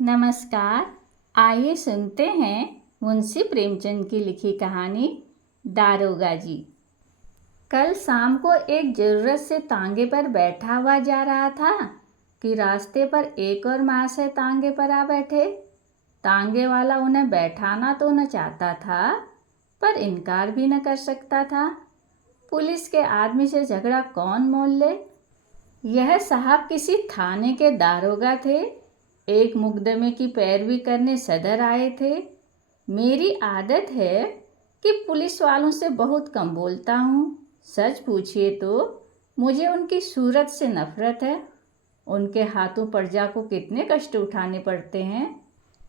नमस्कार। आइए सुनते हैं मुंशी प्रेमचंद की लिखी कहानी दारोगा जी। कल शाम को एक ज़रूरत से तांगे पर बैठा हुआ जा रहा था कि रास्ते पर एक और महाशय तांगे पर आ बैठे। तांगे वाला उन्हें बैठाना तो न चाहता था, पर इनकार भी न कर सकता था। पुलिस के आदमी से झगड़ा कौन मोल ले। यह साहब किसी थाने के दारोगा थे। एक मुकदमे की पैरवी करने सदर आए थे। मेरी आदत है कि पुलिस वालों से बहुत कम बोलता हूँ। सच पूछिए तो मुझे उनकी सूरत से नफरत है। उनके हाथों प्रजा को कितने कष्ट उठाने पड़ते हैं,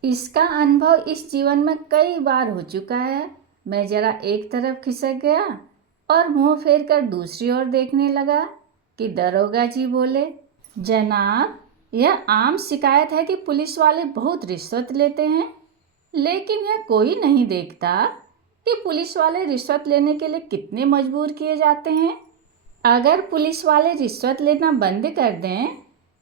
इसका अनुभव इस जीवन में कई बार हो चुका है। मैं जरा एक तरफ खिसक गया और मुंह फेर कर दूसरी ओर देखने लगा कि दरोगा जी बोले, जनाब, यह आम शिकायत है कि पुलिस वाले बहुत रिश्वत लेते हैं, लेकिन यह कोई नहीं देखता कि पुलिस वाले रिश्वत लेने के लिए कितने मजबूर किए जाते हैं। अगर पुलिस वाले रिश्वत लेना बंद कर दें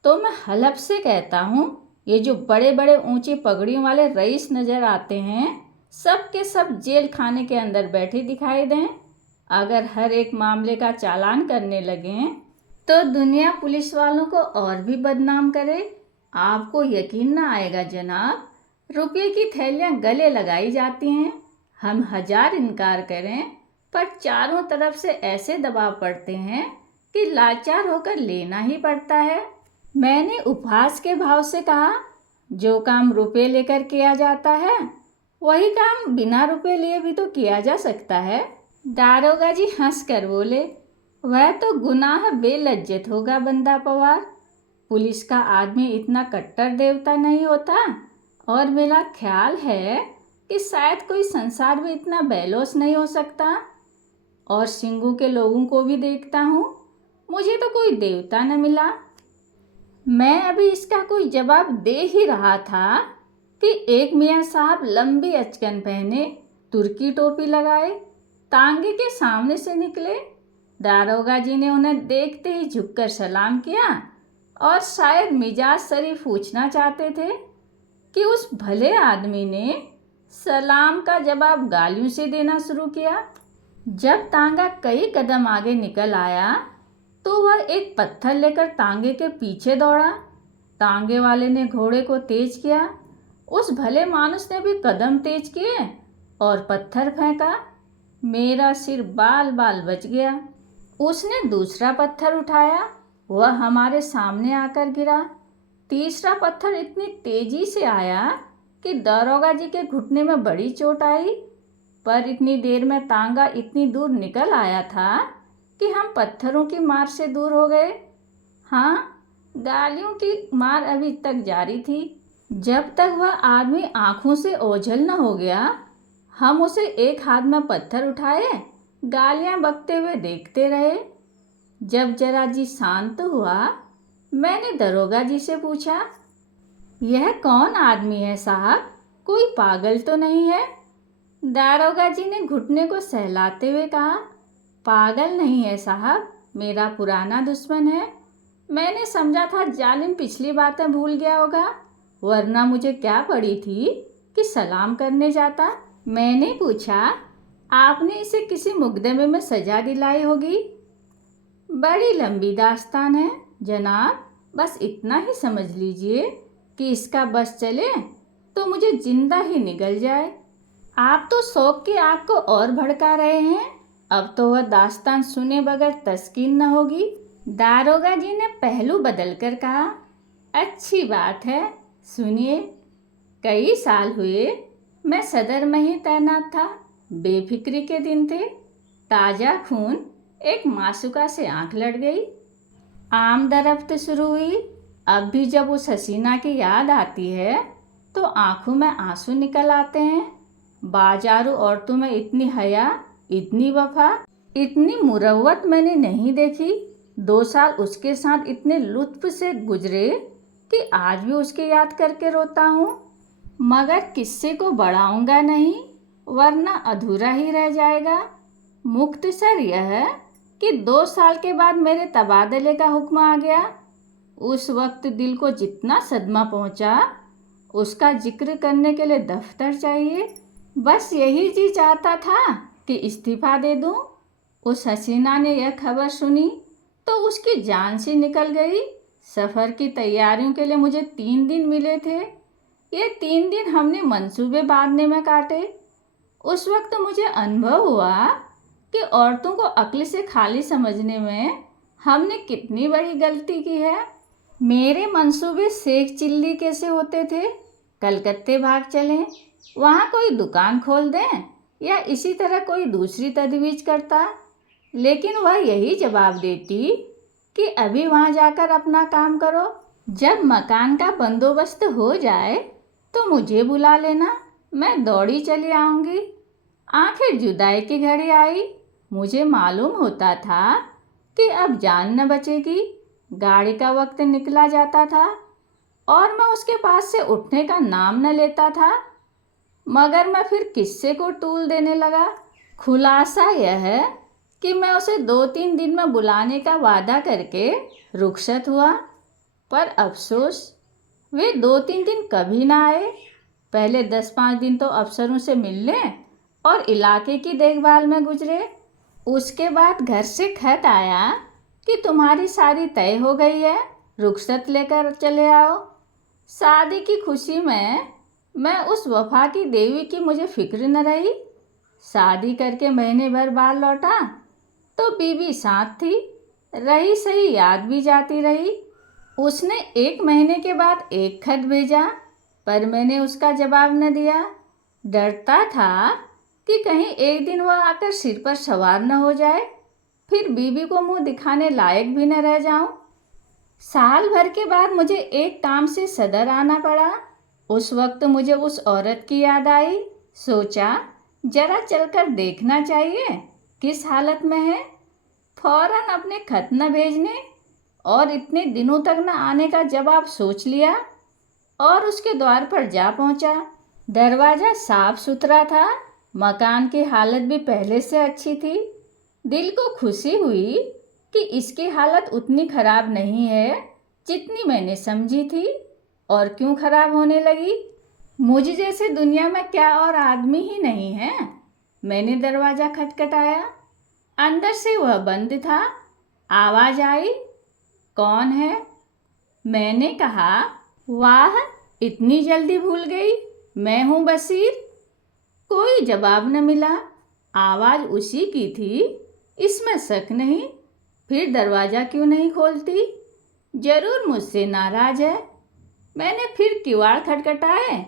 तो मैं हलफ से कहता हूँ, ये जो बड़े बड़े ऊंची पगड़ियों वाले रईस नज़र आते हैं, सब के सब जेल खाने के अंदर बैठे दिखाई दें। अगर हर एक मामले का चालान करने लगें तो दुनिया पुलिस वालों को और भी बदनाम करे। आपको यकीन ना आएगा जनाब, रुपये की थैलियाँ गले लगाई जाती हैं। हम हजार इनकार करें, पर चारों तरफ से ऐसे दबाव पड़ते हैं कि लाचार होकर लेना ही पड़ता है। मैंने उपहास के भाव से कहा, जो काम रुपये लेकर किया जाता है वही काम बिना रुपये लिए भी तो किया जा सकता है। दारोगा जी हंस कर बोले, वह तो गुनाह बेलज्जत होगा बंदा पवार। पुलिस का आदमी इतना कट्टर देवता नहीं होता, और मेरा ख्याल है कि शायद कोई संसार में इतना बेलोस नहीं हो सकता। और सिंगू के लोगों को भी देखता हूँ, मुझे तो कोई देवता न मिला। मैं अभी इसका कोई जवाब दे ही रहा था कि एक मियाँ साहब लंबी अचकन पहने, तुर्की टोपी लगाए, तांगे के सामने से निकले। दारोगा जी ने उन्हें देखते ही झुककर सलाम किया और शायद मिजाज शरीफ पूछना चाहते थे कि उस भले आदमी ने सलाम का जवाब गालियों से देना शुरू किया। जब तांगा कई कदम आगे निकल आया तो वह एक पत्थर लेकर तांगे के पीछे दौड़ा। तांगे वाले ने घोड़े को तेज किया। उस भले मानुस ने भी कदम तेज किए और पत्थर फेंका। मेरा सिर बाल बाल बच गया। उसने दूसरा पत्थर उठाया, वह हमारे सामने आकर गिरा। तीसरा पत्थर इतनी तेजी से आया कि दारोगा जी के घुटने में बड़ी चोट आई, पर इतनी देर में तांगा इतनी दूर निकल आया था कि हम पत्थरों की मार से दूर हो गए। हाँ, गालियों की मार अभी तक जारी थी। जब तक वह आदमी आंखों से ओझल न हो गया, हम उसे एक हाथ में पत्थर उठाए गालियां बकते हुए देखते रहे। जब जरा जी शांत हुआ, मैंने दरोगा जी से पूछा, यह कौन आदमी है साहब, कोई पागल तो नहीं है? दारोगा जी ने घुटने को सहलाते हुए कहा, पागल नहीं है साहब, मेरा पुराना दुश्मन है। मैंने समझा था जालिम पिछली बातें भूल गया होगा, वरना मुझे क्या पड़ी थी कि सलाम करने जाता। मैंने पूछा, आपने इसे किसी मुकदमे में सजा दिलाई होगी? बड़ी लंबी दास्तान है जनाब, बस इतना ही समझ लीजिए कि इसका बस चले तो मुझे जिंदा ही निगल जाए। आप तो शौक की आग को और भड़का रहे हैं, अब तो वह दास्तान सुने बगैर तस्कीन न होगी। दारोगा जी ने पहलू बदल कर कहा, अच्छी बात है, सुनिए। कई साल हुए मैं सदर में ही तैनात था। बेफिक्री के दिन थे। ताज़ा खून एक मासूका से आंख लड़ गई। आम दरफ्त शुरू हुई। अब भी जब उस हसीना की याद आती है तो आंखों में आंसू निकल आते हैं। बाजारू औरतों में इतनी हया, इतनी वफा, इतनी मुरव्वत मैंने नहीं देखी। 2 साल उसके साथ इतने लुत्फ से गुजरे कि आज भी उसकी याद करके रोता हूँ, मगर किस्से को बढ़ाऊंगा नहीं, वरना अधूरा ही रह जाएगा। मुख्तसर यह है कि 2 साल के बाद मेरे तबादले का हुक्म आ गया। उस वक्त दिल को जितना सदमा पहुंचा, उसका जिक्र करने के लिए दफ्तर चाहिए। बस यही जी चाहता था कि इस्तीफ़ा दे दूं। उस हसीना ने यह खबर सुनी तो उसकी जान सी निकल गई। सफ़र की तैयारियों के लिए मुझे 3 दिन मिले थे। ये 3 दिन हमने मंसूबे बांधने में काटे। उस वक्त मुझे अनुभव हुआ कि औरतों को अक्ल से खाली समझने में हमने कितनी बड़ी गलती की है। मेरे मंसूबे शेख चिल्ली कैसे होते थे, कलकत्ते भाग चलें, वहाँ कोई दुकान खोल दें या इसी तरह कोई दूसरी तजवीज़ करता, लेकिन वह यही जवाब देती कि अभी वहाँ जाकर अपना काम करो। जब मकान का बंदोबस्त हो जाए तो मुझे बुला लेना, मैं दौड़ी चली आऊँगी। आखिर जुदाई की घड़ी आई। मुझे मालूम होता था कि अब जान न बचेगी। गाड़ी का वक्त निकला जाता था और मैं उसके पास से उठने का नाम न लेता था, मगर मैं फिर किस्से को तूल देने लगा। खुलासा यह है कि मैं उसे 2-3 दिन में बुलाने का वादा करके रुखसत हुआ, पर अफसोस वे 2-3 दिन कभी ना आए। पहले 10-5 दिन तो अफसरों से मिलने और इलाके की देखभाल में गुजरे। उसके बाद घर से खत आया कि तुम्हारी शादी तय हो गई है, रुखसत लेकर चले आओ। शादी की खुशी में मैं उस वफा की देवी की मुझे फिक्र न रही। शादी करके महीने भर बाद लौटा तो बीवी साथ थी, रही सही याद भी जाती रही। उसने 1 महीने के बाद एक खत भेजा, पर मैंने उसका जवाब न दिया। डरता था कि कहीं एक दिन वह आकर सिर पर सवार न हो जाए, फिर बीवी को मुंह दिखाने लायक भी न रह जाऊं। साल भर के बाद मुझे एक काम से सदर आना पड़ा। उस वक्त मुझे उस औरत की याद आई। सोचा जरा चलकर देखना चाहिए किस हालत में है। फौरन अपने खत न भेजने और इतने दिनों तक न आने का जवाब सोच लिया और उसके द्वार पर जा पहुंचा। दरवाज़ा साफ सुथरा था, मकान की हालत भी पहले से अच्छी थी। दिल को खुशी हुई कि इसकी हालत उतनी खराब नहीं है जितनी मैंने समझी थी। और क्यों खराब होने लगी? मुझ जैसे दुनिया में क्या और आदमी ही नहीं है। मैंने दरवाज़ा खटखटाया। अंदर से वह बंद था। आवाज़ आई, कौन है? मैंने कहा, वाह, इतनी जल्दी भूल गई, मैं हूँ बशीर। कोई जवाब न मिला। आवाज़ उसी की थी, इसमें शक नहीं। फिर दरवाज़ा क्यों नहीं खोलती? ज़रूर मुझसे नाराज़ है। मैंने फिर किवाड़ खटखटाए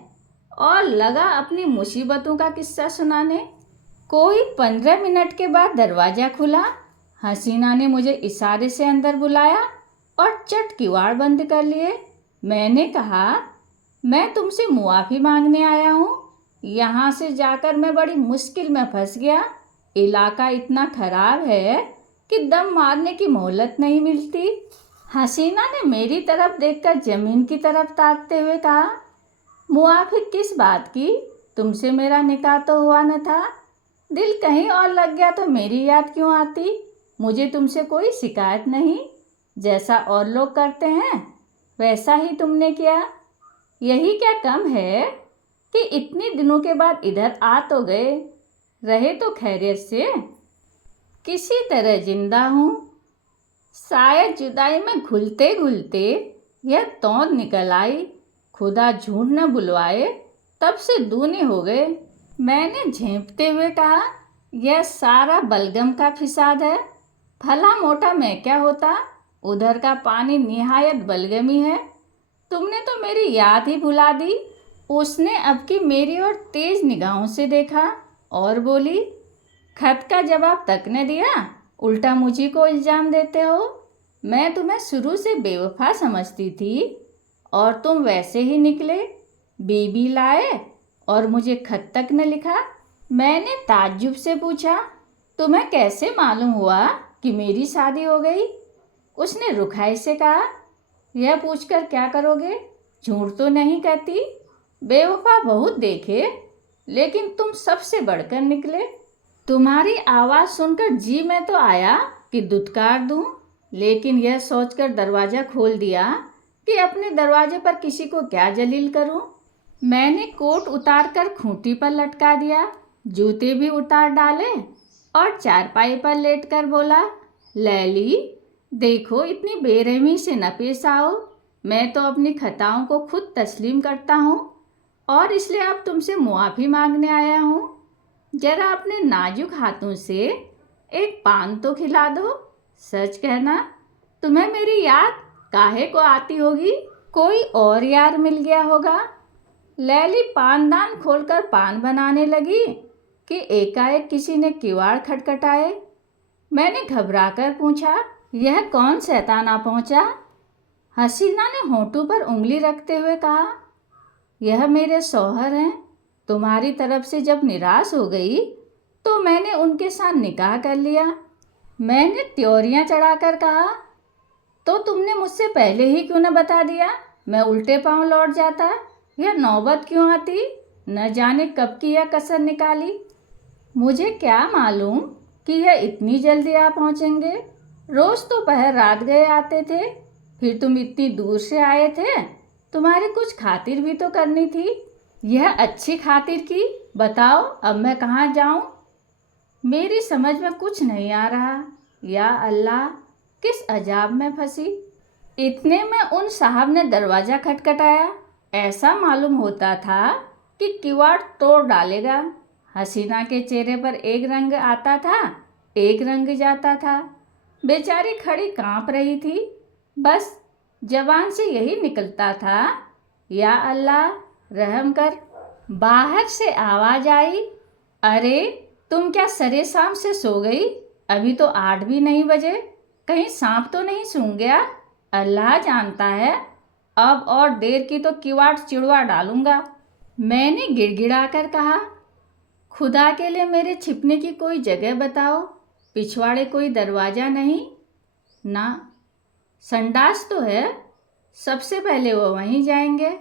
और लगा अपनी मुसीबतों का किस्सा सुनाने। कोई 15 मिनट के बाद दरवाज़ा खुला। हसीना ने मुझे इशारे से अंदर बुलाया और चट किवाड़ बंद कर लिए। मैंने कहा, मैं तुमसे मुआफ़ी मांगने आया हूँ। यहाँ से जाकर मैं बड़ी मुश्किल में फंस गया। इलाका इतना खराब है कि दम मारने की मोहलत नहीं मिलती। हसीना ने मेरी तरफ देखकर ज़मीन की तरफ ताकते हुए कहा, मुआफ़ी किस बात की? तुमसे मेरा निकाह तो हुआ न था। दिल कहीं और लग गया तो मेरी याद क्यों आती? मुझे तुमसे कोई शिकायत नहीं। जैसा और लोग करते हैं वैसा ही तुमने किया। यही क्या कम है कि इतने दिनों के बाद इधर आ तो गए, रहे तो खैरियत से? किसी तरह जिंदा हूँ। शायद जुदाई में घुलते घुलते यह तौंद निकल आई। खुदा झूठ न बुलवाए, तब से दूने हो गए। मैंने झेंपते हुए कहा, यह सारा बलगम का फिसाद है। भला मोटा मैं क्या होता? उधर का पानी निहायत बलगमी है। तुमने तो मेरी याद ही भुला दी। उसने अब की मेरी ओर तेज निगाहों से देखा और बोली, खत का जवाब तक न दिया, उल्टा मुझी को इल्ज़ाम देते हो। मैं तुम्हें शुरू से बेवफा समझती थी और तुम वैसे ही निकले। बीबी लाए और मुझे खत तक न लिखा। मैंने ताज्जुब से पूछा, तुम्हें कैसे मालूम हुआ कि मेरी शादी हो गई? उसने रुखाई से कहा, यह पूछकर क्या करोगे? झूठ तो नहीं कहती। बेवफा बहुत देखे, लेकिन तुम सबसे बढ़कर निकले। तुम्हारी आवाज़ सुनकर जी में तो आया कि दुत्कार दूं, लेकिन यह सोचकर दरवाज़ा खोल दिया कि अपने दरवाजे पर किसी को क्या जलील करूं। मैंने कोट उतारकर खूंटी पर लटका दिया, जूते भी उतार डाले और चारपाई पर लेटकर बोला, लैली देखो इतनी बेरहमी से न पेश आओ। मैं तो अपनी खताओं को खुद तस्लीम करता हूँ और इसलिए अब तुमसे मुआफ़ी मांगने आया हूँ। जरा अपने नाजुक हाथों से एक पान तो खिला दो। सच कहना, तुम्हें मेरी याद काहे को आती होगी? कोई और यार मिल गया होगा। लैली पानदान खोलकर पान बनाने लगी कि एकाएक किसी ने किवाड़ खटखटाए। मैंने घबराकर पूछा, यह कौन शैतान आ पहुंचा? हसीना ने होंठों पर उंगली रखते हुए कहा, यह मेरे शौहर हैं। तुम्हारी तरफ से जब निराश हो गई तो मैंने उनके साथ निकाह कर लिया। मैंने त्योरियां चढ़ाकर कहा, तो तुमने मुझसे पहले ही क्यों न बता दिया? मैं उल्टे पांव लौट जाता। यह नौबत क्यों आती? न जाने कब की यह कसर निकाली। मुझे क्या मालूम कि यह इतनी जल्दी आ पहुँचेंगे। रोज़ तो पहर रात गए आते थे, फिर तुम इतनी दूर से आए थे। तुम्हारी कुछ खातिर भी तो करनी थी। यह अच्छी खातिर की। बताओ अब मैं कहाँ जाऊँ? मेरी समझ में कुछ नहीं आ रहा। या अल्लाह, किस अजाब में फंसी। इतने में उन साहब ने दरवाज़ा खटखटाया। ऐसा मालूम होता था कि किवाड़ तोड़ डालेगा। हसीना के चेहरे पर एक रंग आता था, एक रंग जाता था। बेचारी खड़ी कांप रही थी। बस जबान से यही निकलता था, या अल्लाह रहम कर। बाहर से आवाज़ आई, अरे तुम क्या सरे शाम से सो गई? अभी तो 8 भी नहीं बजे। कहीं सांप तो नहीं सूंघ गया? अल्लाह जानता है, अब और देर की तो किवाड़ चिड़वा डालूंगा। मैंने गिड़गिड़ाकर कहा, खुदा के लिए मेरे छिपने की कोई जगह बताओ। पिछवाड़े कोई दरवाज़ा नहीं ना? संडास तो है, सबसे पहले वो वहीं जाएंगे।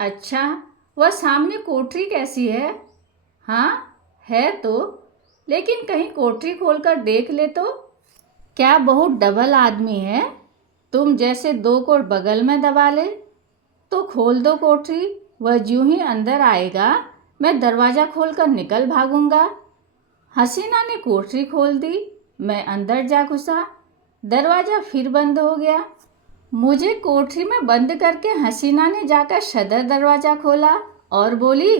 अच्छा, वह सामने कोठरी कैसी है? हाँ है तो, लेकिन कहीं कोठरी खोलकर देख ले तो। क्या बहुत डबल आदमी है? तुम जैसे 2 कोट बगल में दबा ले तो खोल दो कोठरी। वह ज्यों ही अंदर आएगा मैं दरवाज़ा खोलकर निकल भागूंगा। हसीना ने कोठरी खोल दी। मैं अंदर जा घुसा। दरवाज़ा फिर बंद हो गया। मुझे कोठरी में बंद करके हसीना ने जाकर सदर दरवाज़ा खोला और बोली,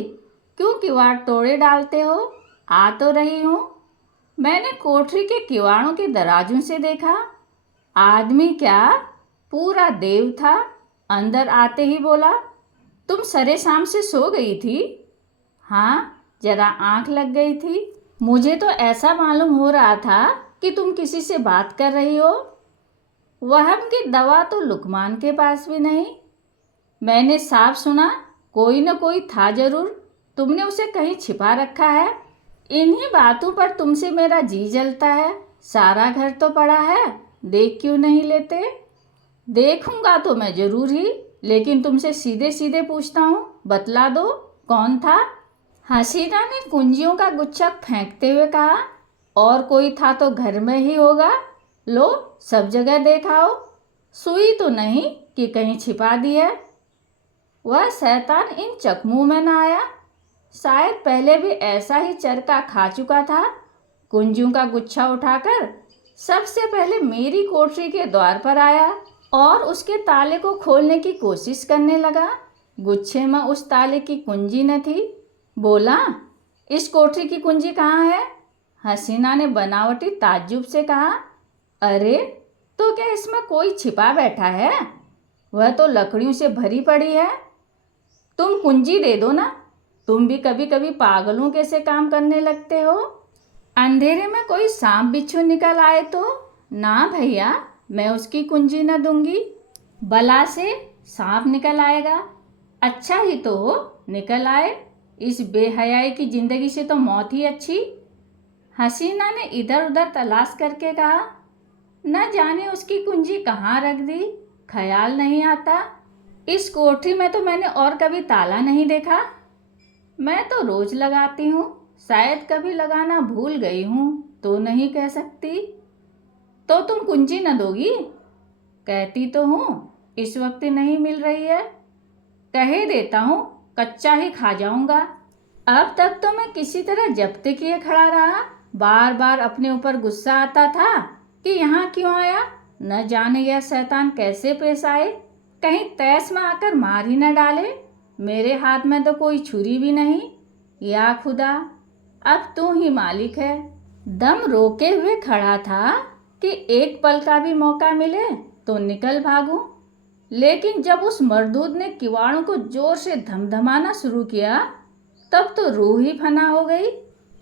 क्यों किवाड़ तोड़े डालते हो? आ तो रही हूँ। मैंने कोठरी के किवाड़ों के दराजों से देखा। आदमी क्या, पूरा देव था। अंदर आते ही बोला, तुम सरे शाम से सो गई थी? हाँ, जरा आंख लग गई थी। मुझे तो ऐसा मालूम हो रहा था कि तुम किसी से बात कर रही हो। वहम की दवा तो लुकमान के पास भी नहीं। मैंने साफ सुना, कोई न कोई था जरूर। तुमने उसे कहीं छिपा रखा है। इन्हीं बातों पर तुमसे मेरा जी जलता है। सारा घर तो पड़ा है, देख क्यों नहीं लेते? देखूंगा तो मैं जरूर ही, लेकिन तुमसे सीधे सीधे पूछता हूँ, बतला दो कौन था? हसीना ने कुंजियों का गुच्छा फेंकते हुए कहा, और कोई था तो घर में ही होगा। लो सब जगह देखाओ। सुई तो नहीं कि कहीं छिपा दी है? वह शैतान इन चकमों में न आया? शायद पहले भी ऐसा ही चरका खा चुका था। कुंजियों का गुच्छा उठाकर सबसे पहले मेरी कोठरी के द्वार पर आया और उसके ताले को खोलने की कोशिश करने लगा। गुच्छे में उस ताले की कुंजी न थी। बोला, इस कोठरी की कुंजी कहाँ है? हसीना ने बनावटी ताज्जुब से कहा, अरे तो क्या इसमें कोई छिपा बैठा है? वह तो लकड़ियों से भरी पड़ी है। तुम कुंजी दे दो ना। तुम भी कभी कभी पागलों के से काम करने लगते हो। अंधेरे में कोई सांप बिच्छू निकल आए तो? ना भैया, मैं उसकी कुंजी न दूंगी। बला से सांप निकल आएगा। अच्छा ही तो निकल आए। इस बेहयाई की जिंदगी से तो मौत ही अच्छी। हसीना ने इधर उधर तलाश करके कहा, न जाने उसकी कुंजी कहाँ रख दी, ख्याल नहीं आता। इस कोठरी में तो मैंने और कभी ताला नहीं देखा। मैं तो रोज लगाती हूँ, शायद कभी लगाना भूल गई हूँ तो नहीं कह सकती। तो तुम कुंजी न दोगी? कहती तो हूँ, इस वक्त नहीं मिल रही है। कहे देता हूँ, कच्चा ही खा जाऊंगा। अब तक तो मैं किसी तरह जब्ते किए खड़ा रहा। बार बार अपने ऊपर गुस्सा आता था कि यहाँ क्यों आया, न जाने यह शैतान कैसे पेश आए, कहीं तैस में आकर मार ही न डाले। मेरे हाथ में तो कोई छुरी भी नहीं। या खुदा, अब तू ही मालिक है। दम रोके हुए खड़ा था कि एक पल का भी मौका मिले तो निकल भागूं, लेकिन जब उस मर्दूद ने किवाड़ों को जोर से धमधमाना शुरू किया तब तो रूह ही फना हो गई।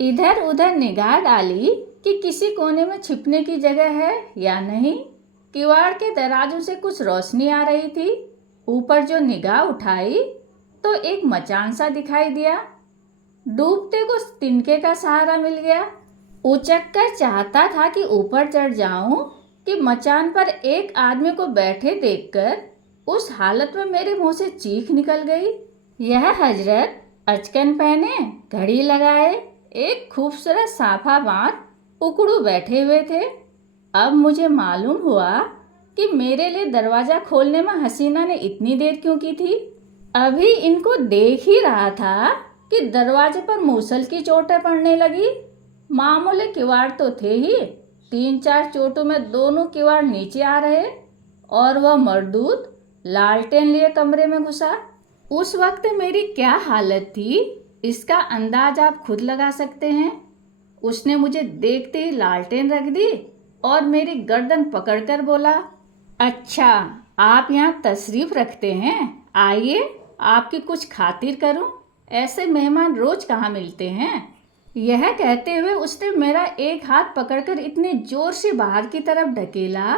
इधर उधर निगाह डाली कि किसी कोने में छिपने की जगह है या नहीं। किवाड़ के दरवाजों से कुछ रोशनी आ रही थी। ऊपर जो निगाह उठाई तो एक मचान सा दिखाई दिया। डूबते को तिनके का सहारा मिल गया। उचक कर चाहता था कि ऊपर चढ़ जाऊं कि मचान पर एक आदमी को बैठे देखकर उस हालत में मेरे मुंह से चीख निकल गई। यह हजरत अचकन पहने, घड़ी लगाए, एक खूबसूरत साफा बांध उकड़ू बैठे हुए थे। अब मुझे मालूम हुआ कि मेरे लिए दरवाज़ा खोलने में हसीना ने इतनी देर क्यों की थी। अभी इनको देख ही रहा था कि दरवाजे पर मूसल की चोटें पड़ने लगी। मामूली किवाड़ तो थे ही, 3-4 चोटों में दोनों किवाड़ नीचे आ रहे और वह मर्दूद लालटेन लिए कमरे में घुसा। उस वक्त मेरी क्या हालत थी इसका अंदाज आप खुद लगा सकते हैं। उसने मुझे देखते ही लालटेन रख दी और मेरी गर्दन पकड़कर बोला, अच्छा आप यहाँ तशरीफ रखते हैं, आइए आपकी कुछ खातिर करूं। ऐसे मेहमान रोज कहाँ मिलते हैं। यह कहते हुए उसने मेरा एक हाथ पकड़कर इतने जोर से बाहर की तरफ ढकेला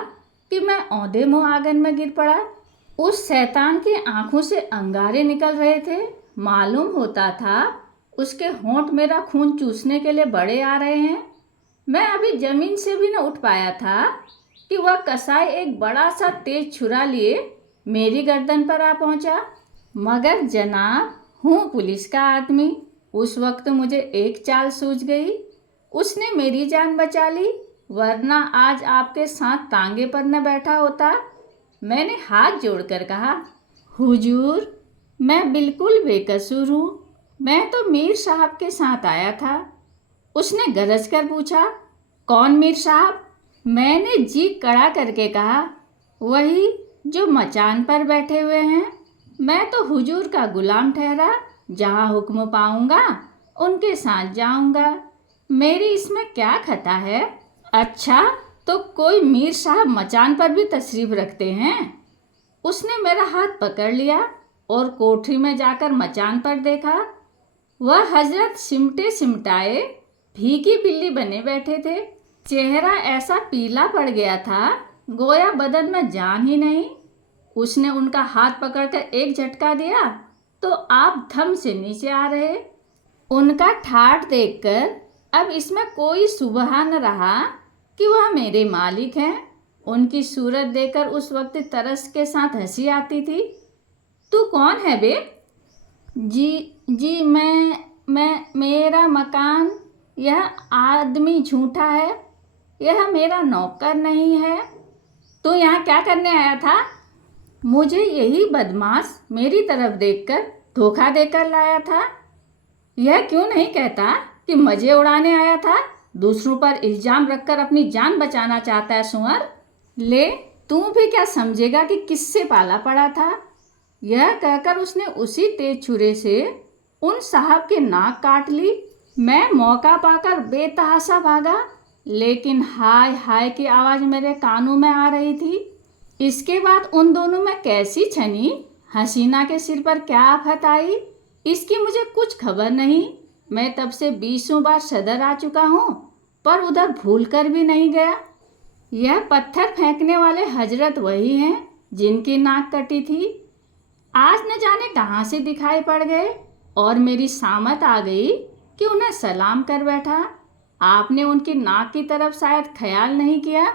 कि मैं औंधे मुंह आंगन में गिर पड़ा। उस शैतान की आंखों से अंगारे निकल रहे थे। मालूम होता था उसके होंठ मेरा खून चूसने के लिए बड़े आ रहे हैं। मैं अभी जमीन से भी न उठ पाया था कि वह कसाई एक बड़ा सा तेज छुरा लिए मेरी गर्दन पर आ पहुंचा। मगर जनाब, हूँ पुलिस का आदमी। उस वक्त मुझे एक चाल सूझ गई। उसने मेरी जान बचा ली, वरना आज आपके साथ तांगे पर न बैठा होता। मैंने हाथ जोड़कर कहा, हुजूर मैं बिल्कुल बेकसूर हूँ, मैं तो मीर साहब के साथ आया था। उसने गरज कर पूछा, कौन मीर साहब? मैंने जी कड़ा करके कहा, वही जो मचान पर बैठे हुए हैं। मैं तो हुजूर का गुलाम ठहरा, जहाँ हुक्म पाऊंगा उनके साथ जाऊंगा। मेरी इसमें क्या खता है। अच्छा तो कोई मीर साहब मचान पर भी तशरीफ रखते हैं। उसने मेरा हाथ पकड़ लिया और कोठरी में जाकर मचान पर देखा। वह हजरत सिमटे सिमटाए भीगी बिल्ली बने बैठे थे। चेहरा ऐसा पीला पड़ गया था गोया बदन में जान ही नहीं। उसने उनका हाथ पकड़कर एक झटका दिया तो आप धम से नीचे आ रहे। उनका ठाठ देखकर अब इसमें कोई सुबह न रहा कि वह मेरे मालिक हैं। उनकी सूरत देखकर उस वक्त तरस के साथ हंसी आती थी। तू कौन है बे? जी मैं मेरा मकान, यह आदमी झूठा है, यह मेरा नौकर नहीं है। तू यहाँ क्या करने आया था? मुझे यही बदमाश मेरी तरफ देखकर धोखा देकर लाया था। यह क्यों नहीं कहता कि मजे उड़ाने आया था? दूसरों पर इल्जाम रखकर अपनी जान बचाना चाहता है सुअर। ले, तू भी क्या समझेगा कि किससे पाला पड़ा था। यह कहकर उसने उसी तेज छुरे से उन साहब की नाक काट ली। मैं मौका पाकर बेतहाशा भागा, लेकिन हाय हाय की आवाज़ मेरे कानों में आ रही थी। इसके बाद उन दोनों में कैसी छनी, हसीना के सिर पर क्या आफत आई, इसकी मुझे कुछ खबर नहीं। मैं तब से 20 बार सदर आ चुका हूँ, पर उधर भूल कर भी नहीं गया। यह पत्थर फेंकने वाले हजरत वही हैं जिनकी नाक कटी थी। आज न जाने कहाँ से दिखाई पड़ गए और मेरी सामत आ गई कि उन्हें सलाम कर बैठा। आपने उनकी नाक की तरफ शायद ख्याल नहीं किया।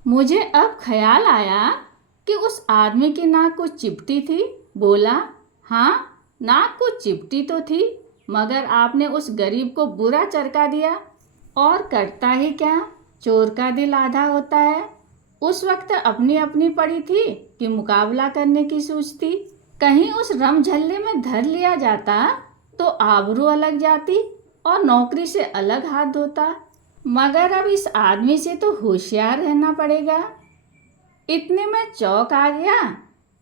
मुझे अब ख्याल आया कि उस आदमी की नाक कुछ चिपटी थी। बोला, हाँ नाक कुछ चिपटी तो थी, मगर आपने उस गरीब को बुरा चरका दिया। और करता ही क्या, चोर का दिल आधा होता है। उस वक्त अपनी अपनी पड़ी थी कि मुकाबला करने की सूझ थी। कहीं उस रमझल्ले में धर लिया जाता तो आबरू अलग जाती और नौकरी से अलग हाथ धोता। मगर अब इस आदमी से तो होशियार रहना पड़ेगा। इतने में चौक आ गया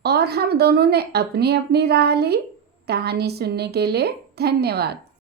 और हम दोनों ने अपनी अपनी राह ली। कहानी सुनने के लिए धन्यवाद।